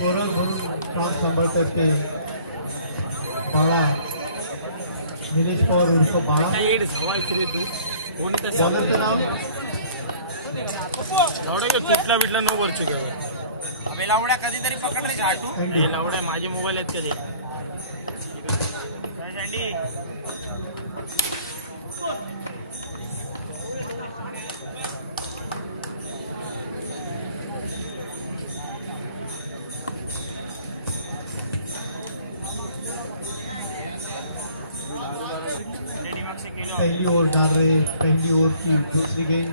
Scorer म्हणून काम सांभाळतात ते बाळा निलेश पवार उर्फ बाळा. बॉलरचं नाव तुटला बिटला नो वर चुका लावड्या कधीतरी पकडले आठू लावड्या माझे मोबाईल आहेत कधी पहली ओवर डाल रहे. पहली ओवर की दूसरी गेंद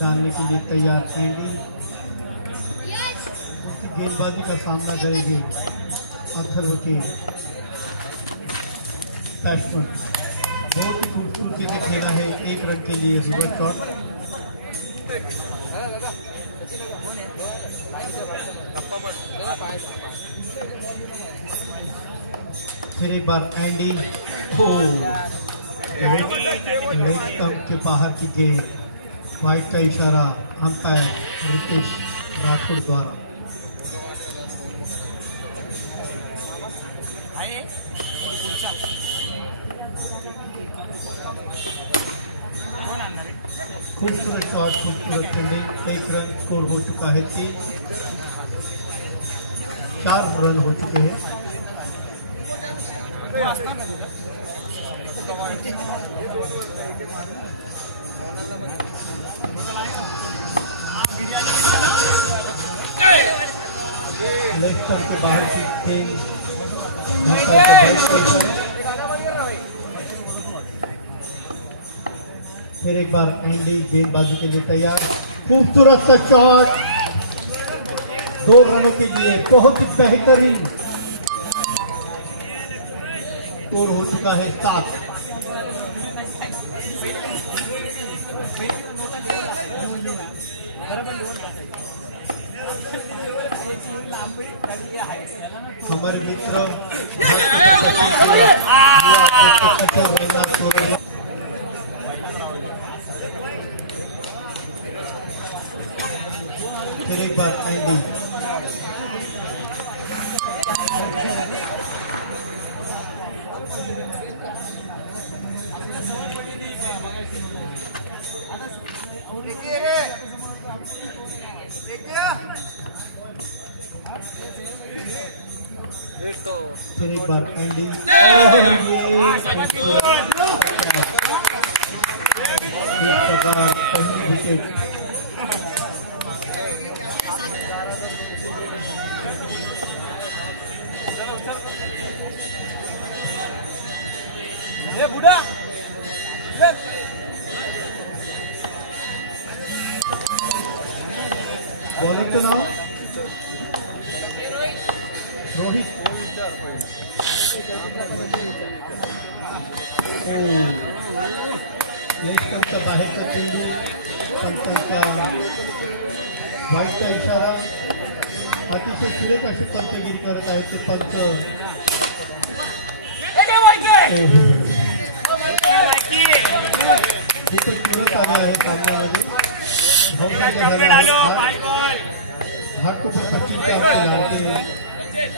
डालने के लिए तैयार एंडी. उनकी गेंदबाजी का सामना करेंगे अथर्व के बैट्समैन. बहुत ही खूबसूरती से खेला है. 1 रन के लिए रिवर्स शॉट. फिर एक बार एंडी. लेग स्टंप के बाहर की गेंद. वाइड का इशारा अंपायर रितेश राठौड़ द्वारा. खूबसूरत शॉट, खूबसूरत फील्डिंग. 1 रन स्कोर हो चुका है. 4 रन हो चुके हैं. लेग स्टंप के बाहर की गेंद. फिर एक बार एंडी गेंदबाजी के लिए तैयार. खूबसूरत सा शॉट. 2 रनों के लिए बहुत ही बेहतरीन स्कोर हो चुका है. 7. हमारे मित्र फिर एक बार एंडी. फिर एक बार एंडी. इस प्रकार पहली विकेट बुढ़ा बॉलर का नाम रोहित. लेग स्टंपचा बाहेरचा चेंडू. पंचांचा वाईटचा इशारा. अतिशय सुरेख अशी पंचगिरी करत आहेत ते पंच. खूपच सुरेख आले आहे सामन्यामध्ये. घाटकोपर पश्चिमचे आमचे लाडके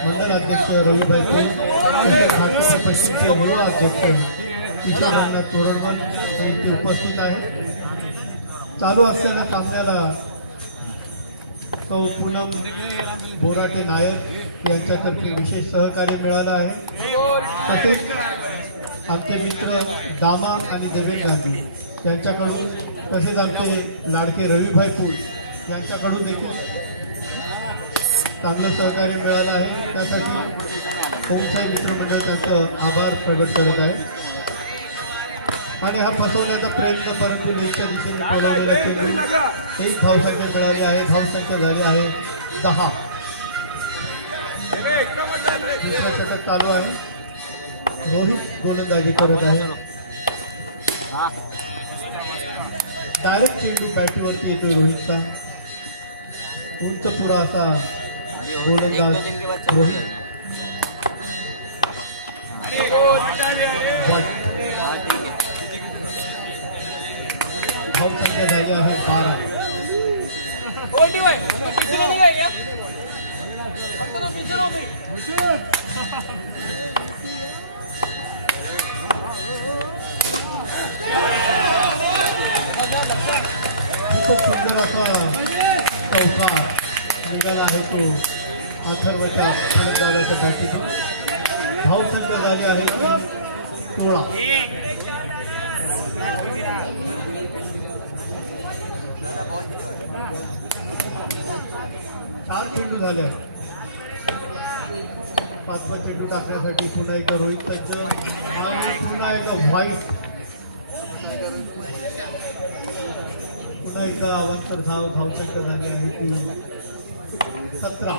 मंडल अध्यक्ष रविभाई कोल, तसेच घाटकोपर पश्चिमचे युवा अध्यक्ष किशोर रंगनाथ तोरणमल हे इथे उपस्थित आहेत. चालू असलेल्या सामन्याला तो पूनम बोराटे नायर यांच्यातर्फे विशेष सहकार्य मिळालं आहे. तसेच आमचे मित्र दामा आणि देवेंद्र गांधी यांच्याकडून, तसेच आमचे लाडके रविभाई कोल यांच्याकडून देखील चांगलं सहकार्य मिळालं आहे. त्यासाठी ओमसाई मित्रमंडळ त्यांचं आभार प्रकट करत आहे. आणि हा फसवण्याचा प्रयत्न, परंतु लेगच्या दिशेने पळवलेला चेंडू. 1 धावसंख्या मिळाली आहे. धावसंख्या झाली आहे 10. दुसरा षटक चालू आहे. रोहित गोलंदाजी करत आहे. डायरेक्ट चेंडू बॅटीवरती येतोय रोहितचा. उंच पुढा असा गोलंदाज रोहित. धावसंख्या झाली आहे 12. निघाला आहे तो अथर्वच्या फलंदाजाच्या बॅटीतून. धावसंख्या झाली आहे 16. चार चेंडू झाले आहेत. पाचवा चेंडू टाकण्यासाठी पुन्हा एकदा रोहित सज्ज आणि पुन्हा एकदा व्हाईट. पुन्हा एकदा अवंतर धावसंख्या झाली आहे ती 17.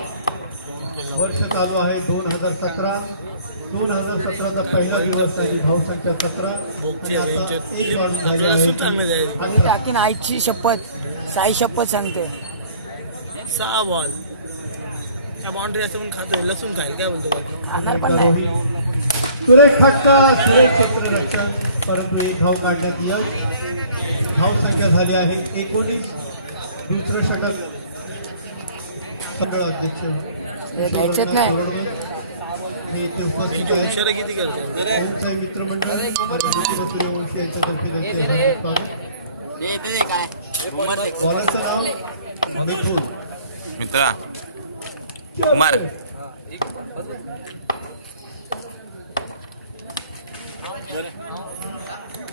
वर्ष चालू आहे 2017चा पहिला दिवस आणि धावसंख्या 17 आणि आता एक वाढून झाली आहे. मी टाकीन आईची शपथ, साई शपथ सांगते. 6 बॉल त्या बाउंड्री असं पण खातोय लसूण खायला काय बोलतो खाणार पण नाही. रोहित सुरेख फटका, सुरेख क्षेत्ररक्षण, परंतु एक धाव काढण्यात यश. धावसंख्या झाली आहे 19. दुसरं षटक मंडळ अध्यक्ष घ्यायचेच नाही. हे इथे उपस्थित आहेत. इशारा किती करतो ओमसाई मित्रमंडळ आणि सूर्यवंशी यांच्यातर्फे त्यांचे हार्दिक स्वागत. बॉलरचं नाव मिथुन मित्रा कुमार.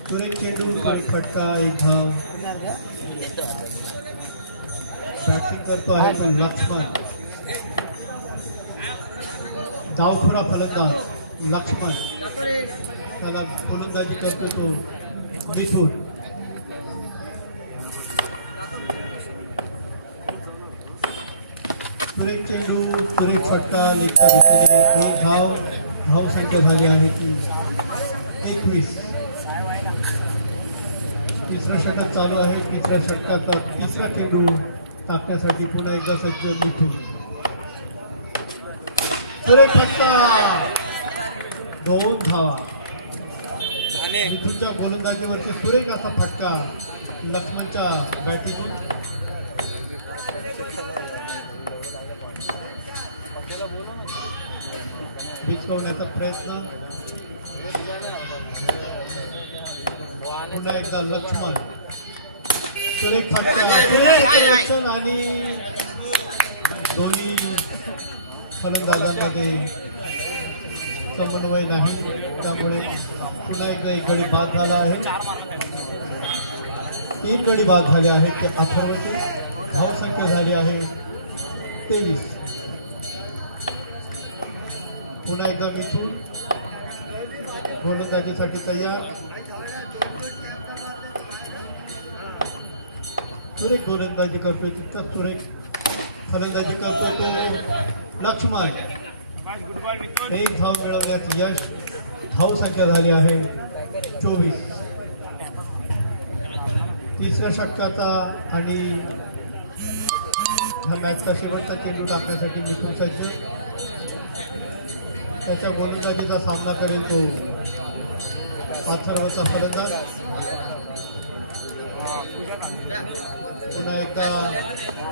सुरेख चेंडू, सुरेख फटका, एक धाव. बॅटिंग करतो आहे तो लक्ष्मण. डावखुरा फलंदाज लक्ष्मण. त्याला गोलंदाजी करतो तो मिथुन. सुरेख चेंडू, सुरेख फटका, लेगच्या दिशेने एक धाव. धावसंख्या झाली आहे ती 21. तिसरं षटक चालू आहे. तिसऱ्या षटकाचा तिसरा चेंडू टाकण्यासाठी पुन्हा एकदा सज्ज मिथुन. सुरेख फटका, 2 धावा. मिथुनच्या गोलंदाजीवरचे सुरेख असा फटका लक्ष्मणच्या बॅटीतून. विचकवण्याचा प्रयत्न. पुन्हा एकदा लक्ष्मण. सुरेख फटका, रक्षण आणि दोन्ही फलंदाजांमध्ये समन्वय नाही, त्यामुळे पुन्हा एकदा एक गडी बाद झाला आहे. 3 गडी बाद झाले आहेत ते अथर्वचे. धावसंख्या झाली आहे 23. पुन्हा एकदा मिथुन गोलंदाजीसाठी तयार. सुरेख गोलंदाजी करतोय तिथं सुरेख फलंदाजी करतोय तो लक्ष्मण. एक धाव मिळवण्यात यश. धावसंख्या झाली आहे 24. तिसऱ्या षटकाचा आणि ह्या मॅचचा शेवटचा चेंडू टाकण्यासाठी मिथुन सज्ज. त्याच्या गोलंदाजीचा सामना करेल तो अथर्वचा फलंदाज. पुन्हा एकदा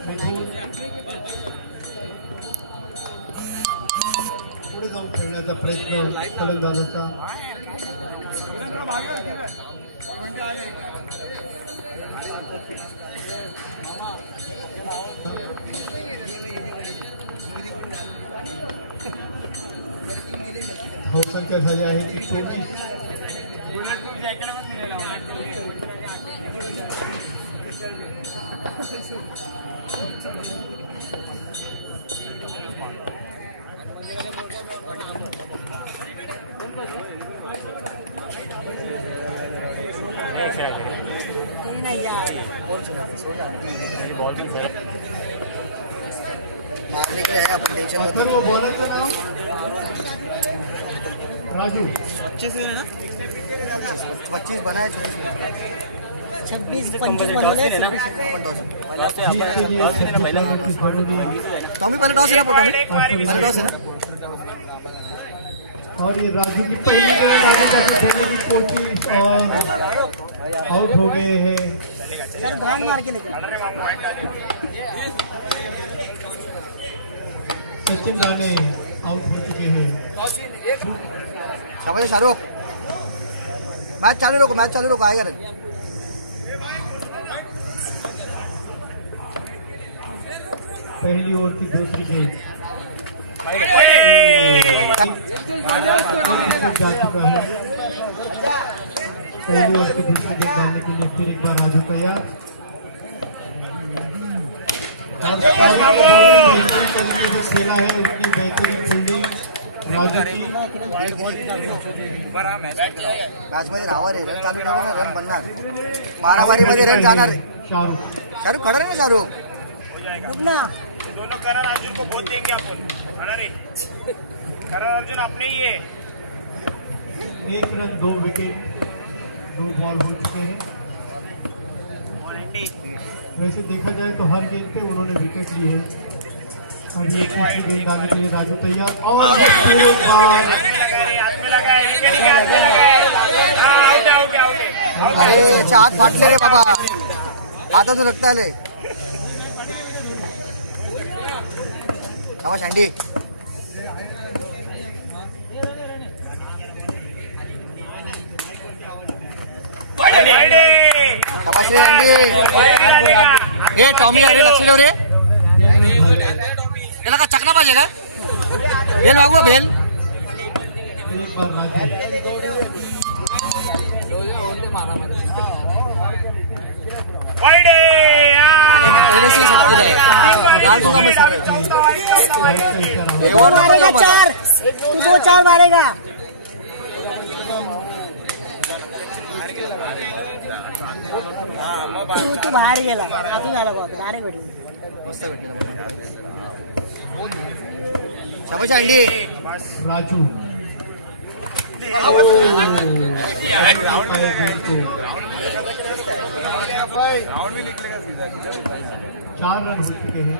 मिथुन पुढे जाऊन खेळण्याचा प्रयत्न फलंदाजाचा. धावसंख्या झाली आहे ती 24. बॉल पण सर अथर्व. बॉलरचं नाव राजू. 25 बनाए 26 टॉस 25 नाही ना टॉस आहे ना पहिला कमी पहले टॉस है और ये राजू की पहली गेंद आगे जाके खेलने की कोशिश और आउट हो गए हैं. सर घाण मार के लेके सचिन राणे आउट हो चुके हैं. शाबाश शाहरुख. मैच चालू रखो आएगा रे. पहली ओवर की दूसरी गेंद जा चुका है। पहली ओवर की दूसरी गेंद डालने के लिए फिर एक बार राजू तैयार। तरीके से खेला है, उतनी बेहतरीन फील्डिंग राजू की। मॅच मध्ये राहावं रे, रन बनणार, मारामारीमध्ये रन जाणार। शाहरुख खड़ा ना, शाहरुख दोनों करण अर्जुन को बहुत देंगे अपन। करण अर्जुन अपने ही है। 1 रन 2 विकेट 2 बॉल हो चुके हैं। वैसे देखा जाए तो हर गेंद पे उन्होंने विकेट ली है। अब ये तीसरी गेंद डालने के लिए राजू तैयार और फिर एक बार हाथ फाटले रे बाबा, आता तो लगता है। शाबाश एंडी। टॉमी रे त्याला का चकना पाहिजे का? बेल मागू बेल। एक बार राजू मारेगा 4, 2-4 मारेगा। तू बाहेर गेला, अजून झाला बघ, डायरेक्ट भेटला। शाबाश एंडी। राजू 4 रन हो चुके हैं।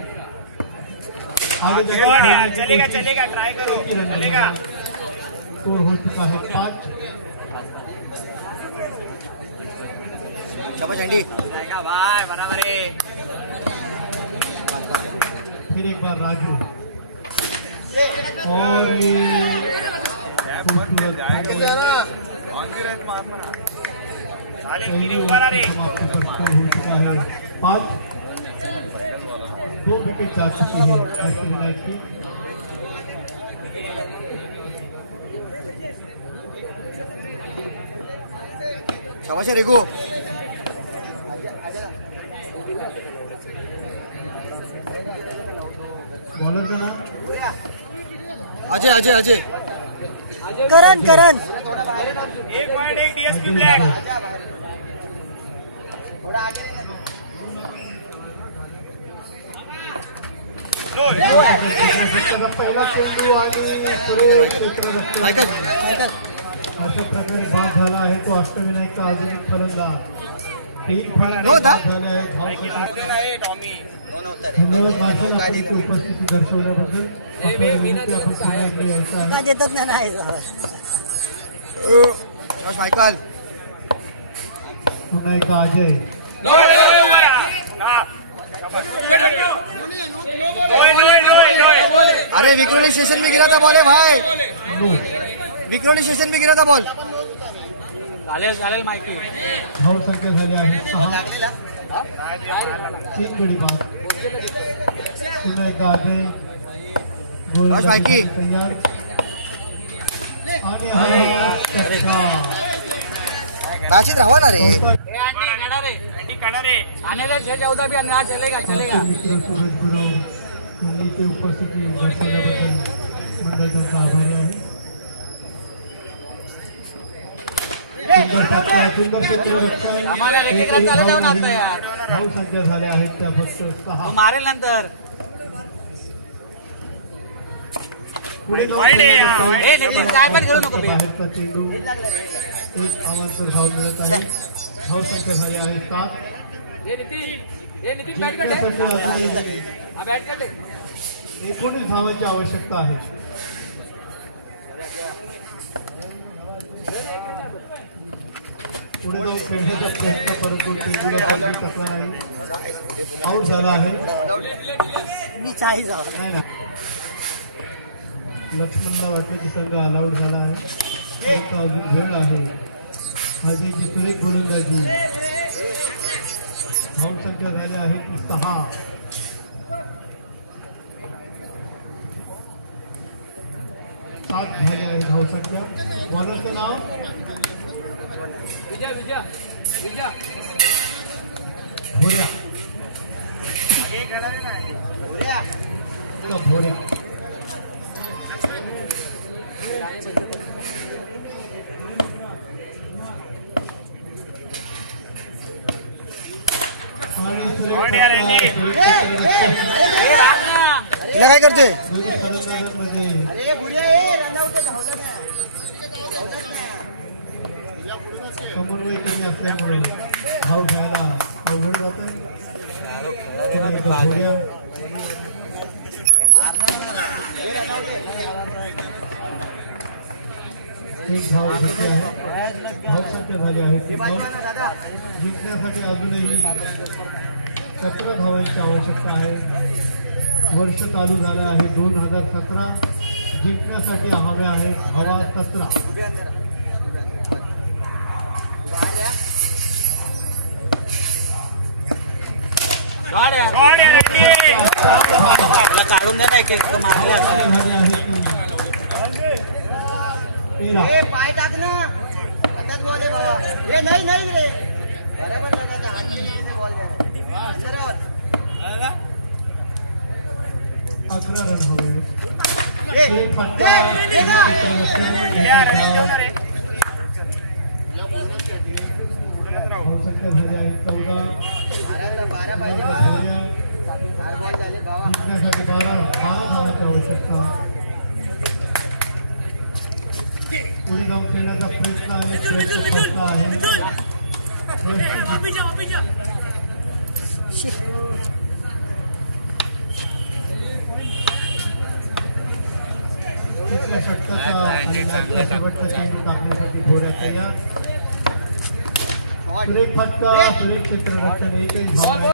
आगे चलेगा चलेगा, ट्राई करो, चलेगा। स्कोर हो चुका है 5। शाबाश एंडी। भाई बराबर है। फिर एक बार राजू और ये समाप्ति पर स्कोर हो चुका है 5। 2 विकेट जा चुकी है अष्टविनायक की। शाबाश रिगो। बॉलर का नाम अजय अजय अजय करण 1 पॉइंट 1 डीएसपी ब्लैक। पहिला चेंडू आणि सुरेश क्षेत्ररक्षण अशा प्रकारे बाद झाला आहे तो अष्टविनायकचा आधुनिक फलंदाज। 3 फलंदाज झाले आहेत। धन्यवाद मार्शल, आपण इथे उपस्थिती दर्शवल्याबद्दल। आपल्याला विनंती, आपण पुन्हा इकडे यायचं आहे। का देतात नाही मायकल। पुन्हा एकदा अजय अरे विक्रोली स्टेशन में गिरा था बॉल है भाई। नो, विक्रोली स्टेशन में गिरा था बॉल। चालेल माहिती। धाव संख्या झाली आहे 6। 3 गडी बाद। पुन्हा एकदा अजय गोलंदाजी तयार आणि हा चक्का। मैच राहा ना रे। मित्र सुरेश गुरव यांनी इथे उपस्थिती दर्शवल्याबद्दल मंडळ त्यांचा आभारी आहे। सुंदर क्षेत्ररक्षण, धाव संख्या झाल्या आहेत त्या फक्त 6। मारेल नंतर पुढे बाहेरचा चेंडू, एक अवांतर धाव मिळत आहे। धाव संख्या झाली आहे 7। जिंकण्यासाठी अजून 19 धावांची आवश्यकता आहे। पुढे जाऊन खेळण्याचा प्रयत्न, परंतु चेंडूला समजून टाकला नाही, आउट झाला आहे। नाही ना, लक्ष्मणला वाटलं की संघ ऑल आउट झाला आहे, परंतु अजून वेळ आहे। अजयची सुरेख गोलंदाजी, धाव संख्या झाली आहे ती 6। 7 झाले आहे धावसंख्या. बॉलरचं नाव भोऱ्या. भोऱ्या आणि तिला काय करते दोन्ही फलंदाजांमध्ये समन्वय कमी असल्यामुळे धाव घ्यायला अवघड जात आहे. भोऱ्या एक धाव घेतली आहे. धावसंख्या झाली आहे 3. जिंकण्यासाठी अजूनही 17 धावांची आवश्यकता आहे. वर्ष चालू झालं आहे 2017. जिंकण्यासाठी हव्या आहेत धावा 17. काढून दे ना एक एक मारले झाली आहे की 13. पाय टाक ना बॉल आहे बाबा. हे नाही नाही रे बरोबर लगायचं हात केले बॉल 11 रन हवे. एक फटका धावसंख्या झाली आहे 14. जिंकण्यासाठी 12 धावांची आवश्यकता. पुढे जाऊन खेळण्याचा प्रयत्न आणि प्रयत्न फसला आहे. तिसऱ्या षटकाचा आणि मॅचचा शेवटचा चेंडू टाकण्यासाठी भोऱ्या तयार. सुरेख फटका, सुरेख क्षेत्ररक्षण, एकही धाव नाही.